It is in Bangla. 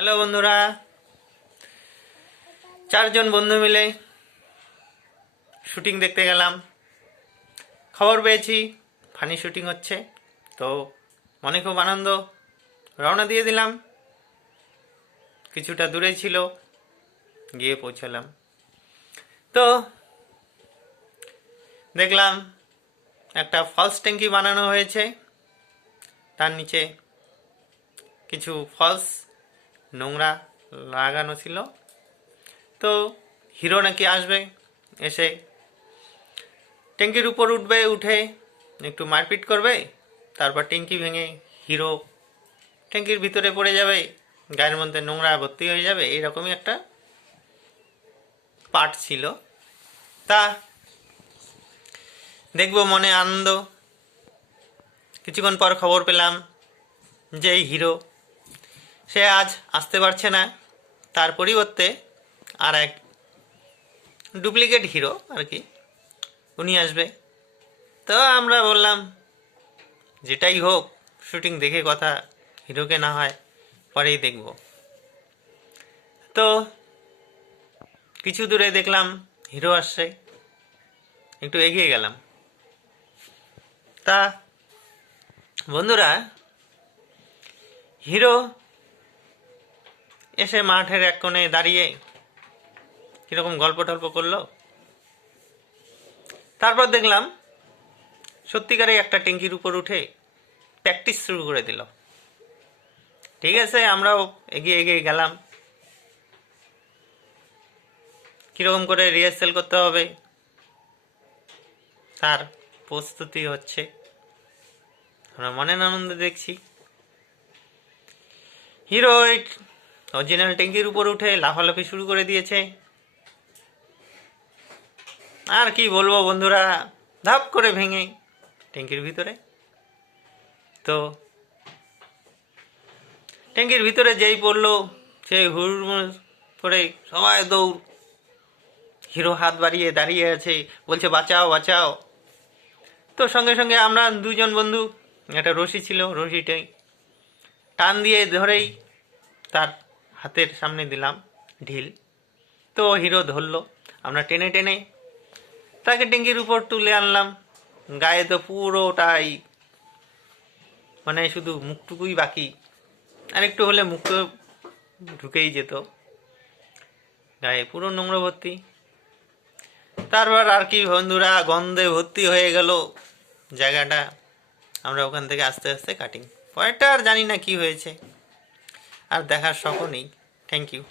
হ্যালো বন্ধুরা, চারজন বন্ধু মিলে শুটিং দেখতে গেলাম। খবর পেয়েছি ফানি শুটিং হচ্ছে, তো মনে খুব আনন্দ। রওনা দিয়ে দিলাম। কিছুটা দূরে ছিল, গিয়ে পৌঁছালাম। তো দেখলাম একটা ফলস ট্যাঙ্কি বানানো হয়েছে, তার নিচে কিছু ফলস নোংরা লাগানো ছিল। তো হিরো নাকি আসবে, এসে ট্যাঙ্কির উপর উঠবে, উঠে একটু মারপিট করবে, তারপর ট্যাঙ্কি ভেঙে হিরো ট্যাঙ্কির ভিতরে পড়ে যাবে, গায়ের মধ্যে নোংরা ভর্তি হয়ে যাবে। এইরকমই একটা পার্ট ছিল। তা দেখবো, মনে আনন্দ। কিছুক্ষণ পর খবর পেলাম যে এই হিরো সে আজ আসতে পারছে না, তার পরিবর্তে আর এক ডুপ্লিকেট হিরো আর কি, উনি আসবে। তো আমরা বললাম যেটাই হোক, শুটিং দেখে কথা, হিরোকে না হয় পরেই দেখব। তো কিছু দূরে দেখলাম হিরো আসছে, একটু এগিয়ে গেলাম। তা বন্ধুরা, হিরো এসে মাঠের এক কোণে দাঁড়িয়ে কীরকম গল্প টল্প করলো। তারপর দেখলাম সত্যিকারে একটা ট্যাঙ্কির উপর উঠে প্র্যাকটিস শুরু করে দিল। ঠিক আছে, আমরাও এগিয়ে এগিয়ে গেলাম, কীরকম করে রিহার্সেল করতে হবে তার প্রস্তুতি হচ্ছে। আমরা মনের আনন্দে দেখছি। হিরো অরিজিনাল ট্যাঙ্কির উপর উঠে লাফালাফি শুরু করে দিয়েছে। আর কি বলবো বন্ধুরা, ধাপ করে ভেঙে ট্যাঙ্কির ভিতরে। তো ট্যাঙ্কির ভিতরে যেই পড়লো, সেই হুড়মুড় করে সবাই দৌড়। হিরো হাত বাড়িয়ে দাঁড়িয়ে আছে, বলছে বাঁচাও বাঁচাও। তো সঙ্গে সঙ্গে আমরা দুজন বন্ধু, একটা রশি ছিল, রশিটাই টান দিয়ে ধরেই তার হাতের সামনে দিলাম ঢিল। তো হিরো ধরলো, আমরা টেনে টেনে তাকে ট্যাঙ্কির উপর তুলে আনলাম। গায়ে তো পুরোটাই, মানে শুধু মুখটুকুই বাকি, আর একটু হলে মুখ তো ঢুকেই যেত, গায়ে পুরো নোংরা ভর্তি। তারপর আর কি বন্ধুরা, গন্ধে ভর্তি হয়ে গেল জায়গাটা। আমরা ওখান থেকে আস্তে আস্তে কাটিং। পরেরটা আর জানি না কি হয়েছে, আর দেখার শখও নেই। Thank you.